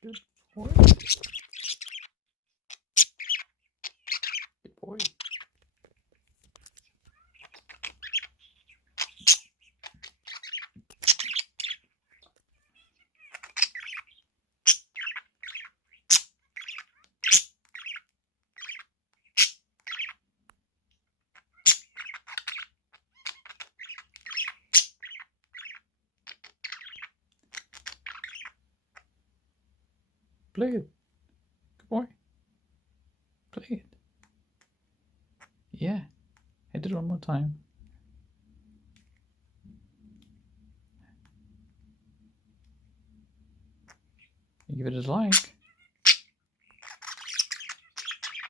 Good boy. Good boy. Play it. Good boy. Play it. Yeah. Hit it one more time. Give it a like.